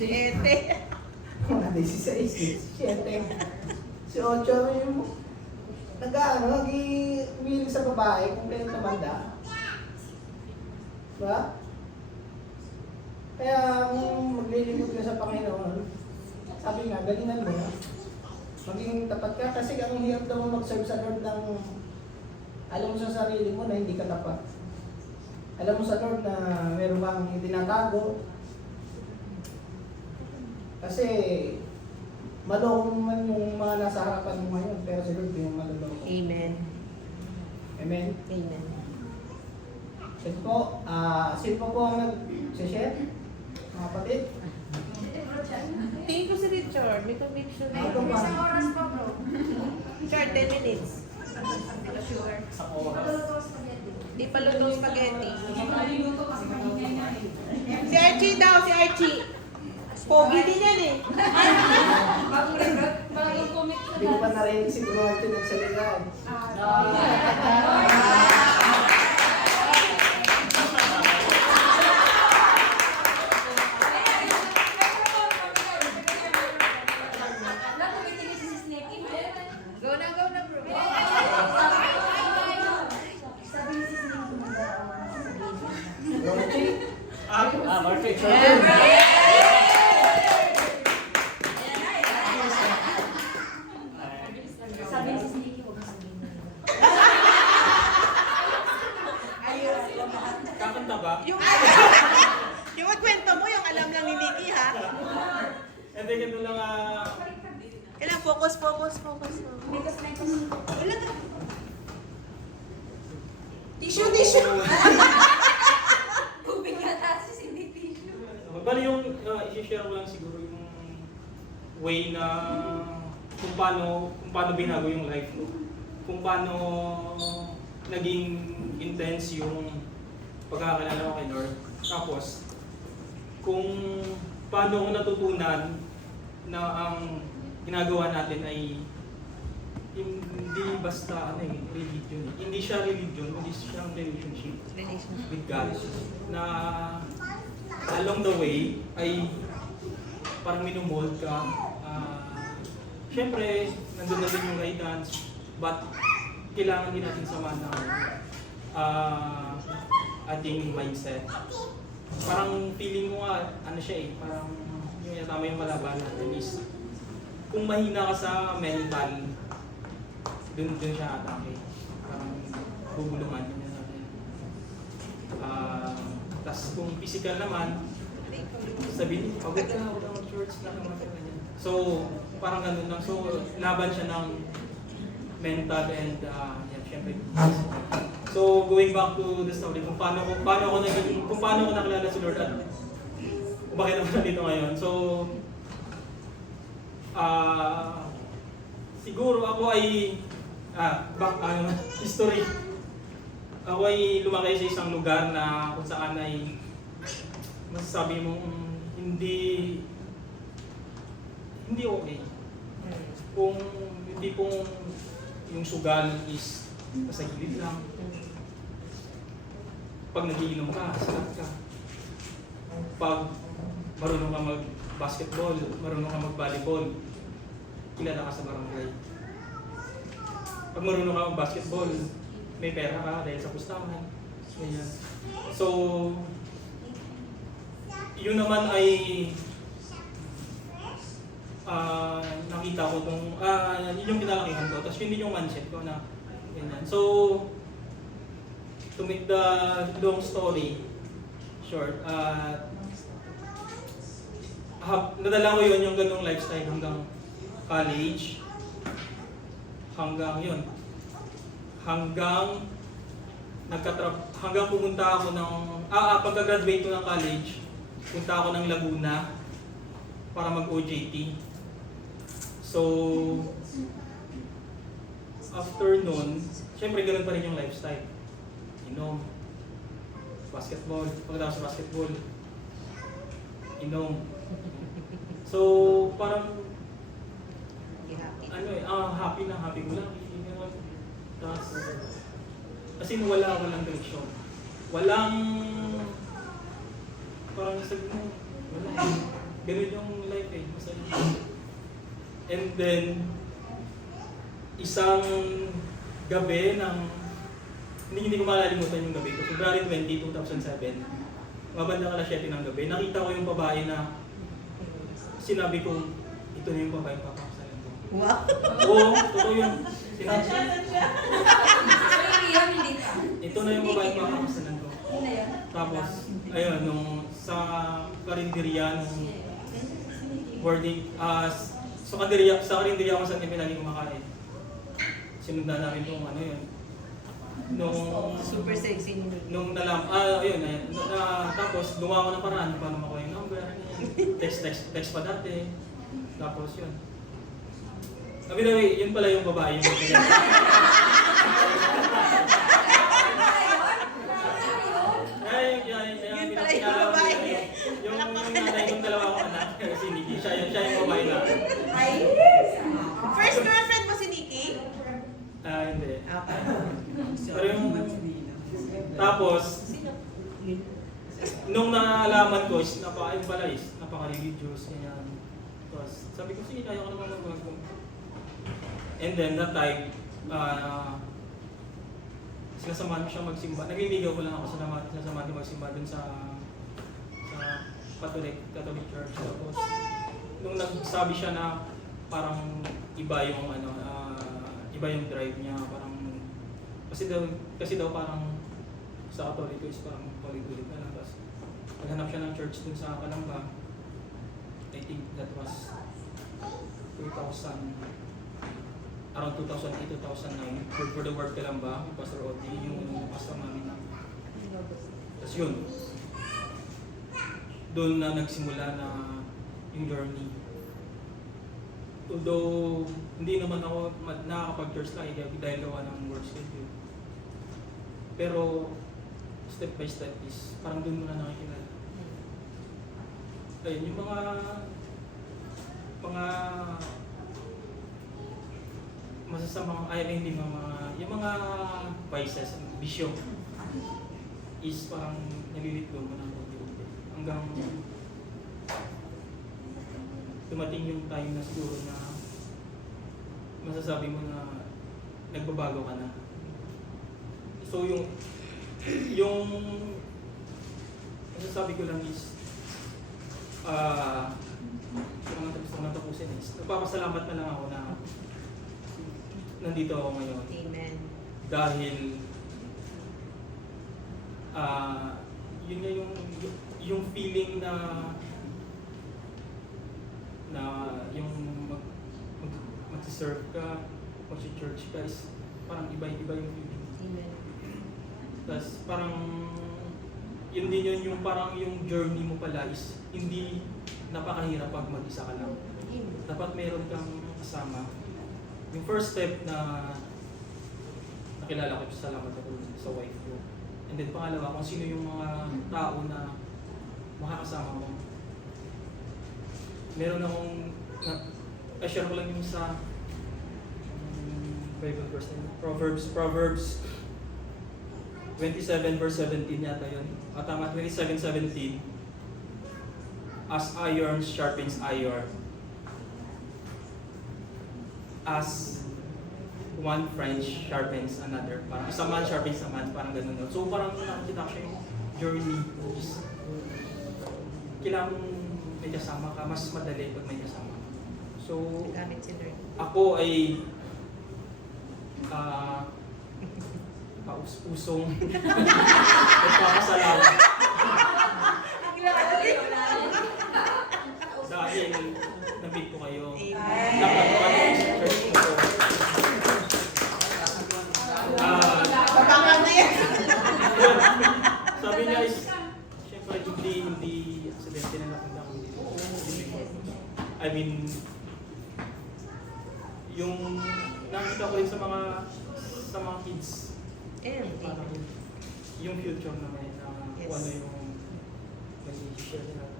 Mga 16, 17, 18 yung nag-iwilig sa babae kung kailan tumanda. Diba? Kaya kung maglilingkod ka sa Panginoon, sabi nga, galingan mo, maging tapat ka kasi ang hirap daw mag-serve sa Lord ng alam mo sa sarili mo na hindi ka tapat. Alam mo sa Lord na meron kang itinatago. Kasi maloko man yung mga nasa harapan mo ngayon, pero si Lord yung maluloko. Amen. Amen? Amen. Sino po ang nag-share? Mga kapatid? Tingin ko si Richard, may conviction na Ito yun. pa. Isang oras pa bro. Richard, 10 minutes. Sure. Sa oras. Maluluto spaghetti. Di pa lutong spaghetti. Maluluto kasi maingay na eh. Si Archie daw, si Archie. Pogi din yan eh. Bagong record, bagong commit ko Hindi ko pa narinig si Bro Archie nagsalita. Go na bro. Bro Archie? Perfect. Sabi ni Sis Nikki, huwag mo sabihin na. Kakanta ba? Yung kwento mo, yung alam lang ni Nikki ha. And then ito lang Kailan focus. Because may Wala na. Tissue. tubig yata si Nikki. bali yung i-share ko lang siguro yung way na kung paano binago yung life ko. Kung paano naging intense yung pagkakilala ko kay Lord. Tapos, kung paano ko natutunan na ang ginagawa natin ay hindi basta religion. Hindi siya religion, kundi siyang relationship with God. Na along the way ay parang minumold ka. Siyempre, nandun na din yung guidance, but kailangan din natin samahan ng ating mindset. Parang feeling mo nga, parang yung tama yung malaban natin is kung mahina ka sa mental, dun siya atake. Parang bubulungan niya natin. Tapos kung physical naman, sabihin, pagod ka, huwag ka mag-shorts na naman ka ganyan. So, parang ganun lang. So, laban siya ng mental and, syempre, physical. So going back to the story kung paano ako nakilala si Lord at kung bakit ako nandito ngayon. So siguro ako ay history. Ako ay lumaki sa isang lugar na kung saan ay masasabi mong hindi okay. Kung hindi pong yung sugal is nasa gilid lang. Pag nagiinom ka, salat ka. Pag marunong ka mag-basketball, marunong ka mag-volleyball, kilala ka sa barangay. Pag marunong ka mag-basketball, may pera ka dahil sa pustahan. Ganyan. So, yun naman ay nakita ko yun yung kinalakihan ko. Tapos yun din yung mindset ko na ganyan. So, to make the long story short, nadala ko yun yung ganung lifestyle hanggang college, hanggang yun. Hanggang pumunta ako ng, pagka-graduate ko ng college, punta ako ng Laguna para mag-OJT. So, after nun, syempre ganun pa rin yung lifestyle. Inom, basketball, pagkatapos sa basketball, inom. So, parang, happy ko lang. Tapos, as in walang direksyon. Walang, parang sabi mo, wala. Ganun yung life eh. Masaya. And then, isang gabi ng, hindi ko malalimutan yung gabi ko. February 20, 2007. Mabanda ka na 7 ng gabi. Nakita ko yung babae na sinabi ko, ito na yung babae papakasalan ko. Wow! Oo, totoo yun. Sinabi ko, Hindi ka. ito na yung babae papakasalan ko. Hindi yan. Tapos, ayun, nung sa karinderya, nung boarding, sa karinderya kung saan kami lagi kumakain. Sinundan namin kung ano yun. Nung Super sexy ni Nikki. Nung ayun, tapos gumawa ko ng paraan paano makuha yung number. Text pa dati. Tapos yun. Sabi na, yun pala yung babae yung Yun pala yung babae. Yung nanay kong dalawa kong anak, si Nikki, siya yung babae na. Ay! First girlfriend mo si Nikki? Hindi. Okay. Pero yung, tapos, nung nalaman ko, napaka-religious, ganyan. Tapos, sabi ko, sige, kaya ko naman mag-go. And then, that time, sinasamahan ko siya magsimba. Nagbibigay ko lang ako sinasamahan ko magsimba dun sa Catholic Church. Tapos, nung nagsabi siya na parang iba yung drive niya, parang kasi daw parang sa Katoliko is parang paulit-ulit na lang. Tapos naghanap siya ng church dun sa Kalamba. I think that was around 2008, 2009. For the Word Kalamba, Pastor Oti, yung pastor namin na. Tapos yun, doon na nagsimula na yung journey. Although, hindi naman ako nakakapag-church lagi dahil gawa ng work schedule. Pero, step by step is, parang doon mo na nakikilala. Ayun, yung mga masasamang, yung mga vices, bisyo, is parang nalilitlo mo na hanggang dumating yung time na siguro na masasabi mo na nagbabago ka na. So yung masasabi ko lang is yung mga tapos na natapusin is nagpapasalamat na lang ako na nandito ako ngayon. Amen. Dahil yun nga yung feeling na yung mag-serve ka, mag-church ka is parang iba-iba yung feeling. Amen. Tapos parang yun din yun yung parang yung journey mo pala is hindi napakahirap pag mag-isa ka lang. Dapat meron kang kasama. Yung first step na nakilala ko, salamat ako sa wife ko. And then pangalawa, kung sino yung mga tao na makakasama mo. Meron akong, share ko lang yung sa Bible verse na yun. Proverbs 27 verse 17 yata yun. Tama, 27:17. As iron sharpens iron, as one friend sharpens another. Parang isang man sharpens isang man, parang ganun. No? So parang nakikita ko siya yung journey. Kailangan mong may kasama ka, mas madali pag may kasama. So, Gamit si Lord. ako ay paus-usong nagpapasalamat dahil na-meet ko kayo. Amen. Napagpapalong sa church ko. Papangal na yan. Yun. Sabi niya is, syempre hindi aksidente na napunta ko dito. I mean, yung nakita ko rin sa mga kids, parang yung future naman na Yes. kung ano yung nag-share nila.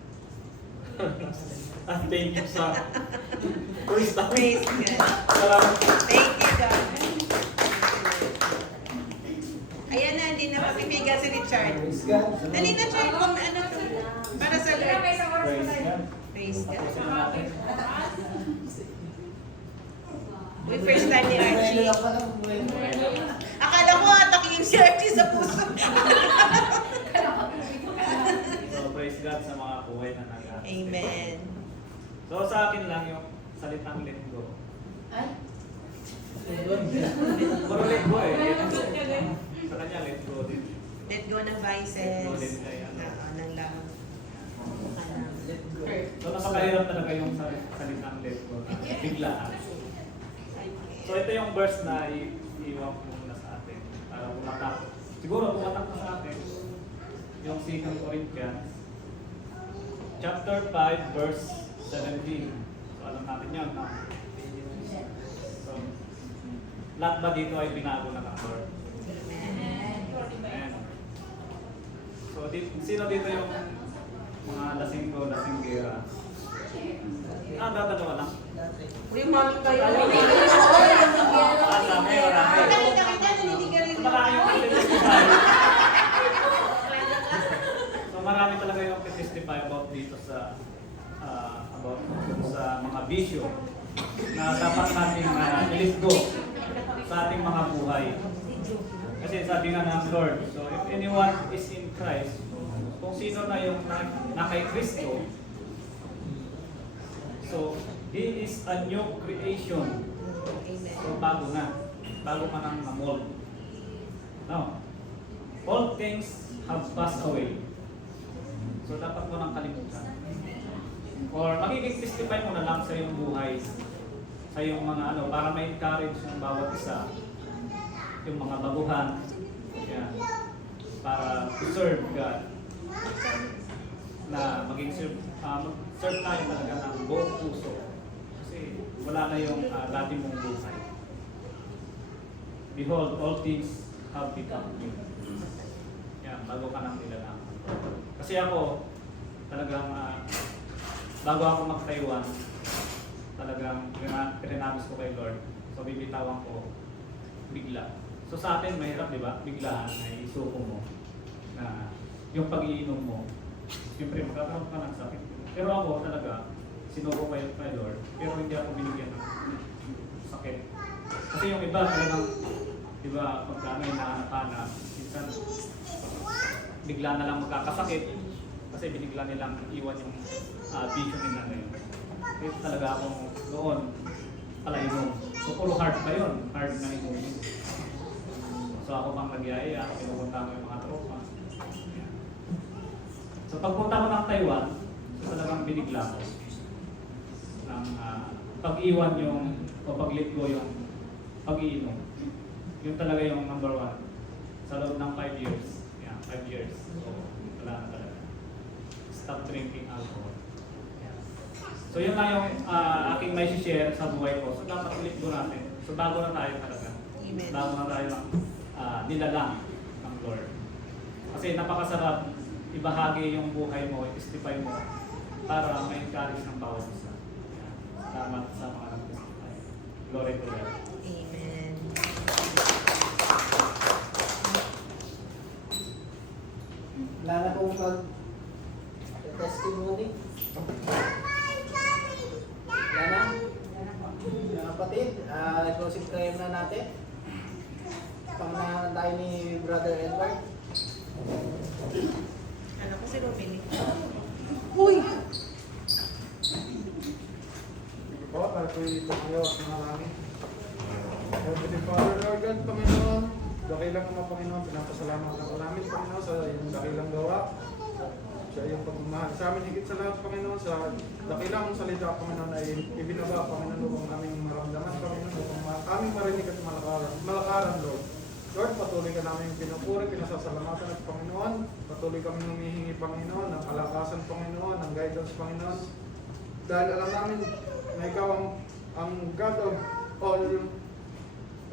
At thank you sa first time. Praise God. Salamat. Thank you, God. Ayan na, hindi na mapipigal si Richard. Praise God. Dali na, Richard, kung ano, para sa Kaya may Lord. isang oras pa tayo. Praise God. Uy, first time ni Archie. Akala ko atakin si Archie sa puso. So, praise God sa mga buhay na nag Amen. So, sa akin lang yung salitang let go. Puro let go eh. Sa kanya, let go din. Let go ng vices. Let go din kay ano. Ng love. So, napakahirap talaga yung salitang let go. Biglaan. So, ito yung verse na iiwan ko muna sa atin. Para pumatak. Siguro pumatak na sa atin. Yung 2 Corinthians. Chapter 5, verse 17. So, alam natin yun, no? So, lahat ba dito ay binago na ng Lord? Amen. So, sino dito yung mga lasinggo, lasinggera? Dadawa lang. Uy, mami kayo. Marami, marami. Nakita kita, naninigarin mo. Marami yung testify. So marami talaga yung testify about dito sa about sa mga bisyo na dapat nating i-let go sa ating mga buhay. Kasi sabi nga ng Lord, so if anyone is in Christ, kung sino na yung na kay Kristo, so he is a new creation. So bago na. Bago ka nang na-mold. No. All things have passed away. So dapat mo nang kalimutan. Or magiging testify mo na lang sa iyong buhay. Sa iyong mga ano, para ma-encourage yung bawat isa. Yung mga baguhan. Yan. Para to serve God. Na maging serve tayo talaga ng buong puso. Kasi wala na yung dati mong buhay. Behold, all things have become new. Yan, bago ka nang nilalang. Kasi ako, talagang, bago ako mag-Taiwan, talagang pinanamis ko kay Lord. So, bibitawan ko bigla. So, sa atin, mahirap, di ba? Biglaan ay isuko mo na yung pag-iinom mo, siyempre magkakaroon ka ng sakit. Pero ako talaga, sinuko ko kay Lord, pero hindi ako binigyan ng sakit. Kasi yung iba talagang, di ba, pagka may nahanap-hanap, minsan bigla na lang magkakasakit kasi binigla nilang iwan yung vision nila ngayon. Kaya talaga akong doon pala inom. So puro hard pa yun, hard na inom. So ako pang nagyaya, pinupunta ko yung mga tropa. So pagpunta ko ng Taiwan, so talagang binigla ko ng pag-iwan yung, o pag-let go yung pag-iinom. Yun talaga yung number 1 sa sa loob ng 5 years. Yeah, 5 years. So, wala na talaga. Stop drinking alcohol. Yeah. So, yun lang yung aking may share sa buhay ko. So, dapat ulit ko natin. So, bago na tayo talaga. Amen. Bago na tayo nilalang ng Lord. Kasi napakasarap ibahagi yung buhay mo, i-testify mo para may encourage ng bawat isa. Yeah. Salamat sa mga nag-testify. Glory to God. Amen. Wala na pong testimony. Wala na? Mga kapatid, closing prayer na natin. Pangunahan tayo ni Brother Edward. Ano ko si Robin? Uy! Po, para po ito kayo at manalangin. Heavenly Father, Lord God, Panginoon, dakilang mga Panginoon, pinapasalamat ng namin, Panginoon, sa iyong dakilang gawa, sa iyong pagmamahal. Sa amin, higit sa lahat, Panginoon, sa dakilang salita, Panginoon, ay ibinaba, Panginoon, upang aming maramdaman, Panginoon, upang aming marinig at malakaran, Lord. Lord, patuloy ka namin pinupuri, pinasasalamatan at Panginoon. Patuloy kami humihingi, Panginoon, ng kalakasan, Panginoon, ng guidance, Panginoon. Dahil alam namin na ikaw ang God of all.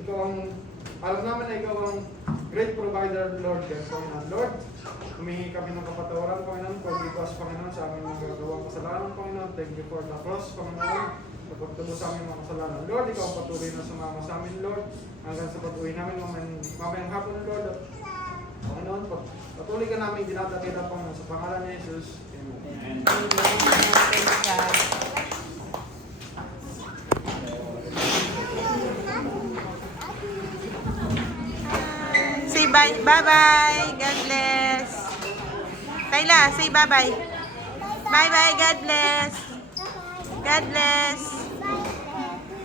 Ikaw ang, alam namin na ikaw ang great provider, Lord. Kaya, Panginoon, Lord, humihingi kami ng kapatawaran, Panginoon, forgive us, Panginoon, sa aming nagagawang kasalanan, Panginoon. Thank you for the cross, Panginoon. Pagpagtubos sa aming mga kasalanan. Lord, ikaw ang patuloy na sumama sa amin, Lord. Hanggang sa pag-uwi namin mamayang hapon, Lord. Panginoon, patuloy ka namin dinadakila, Panginoon, sa pangalan ni Jesus. Amen. Praise God. Say bye. Bye-bye. God bless. Tayla, say bye-bye. Bye-bye. God bless. God bless.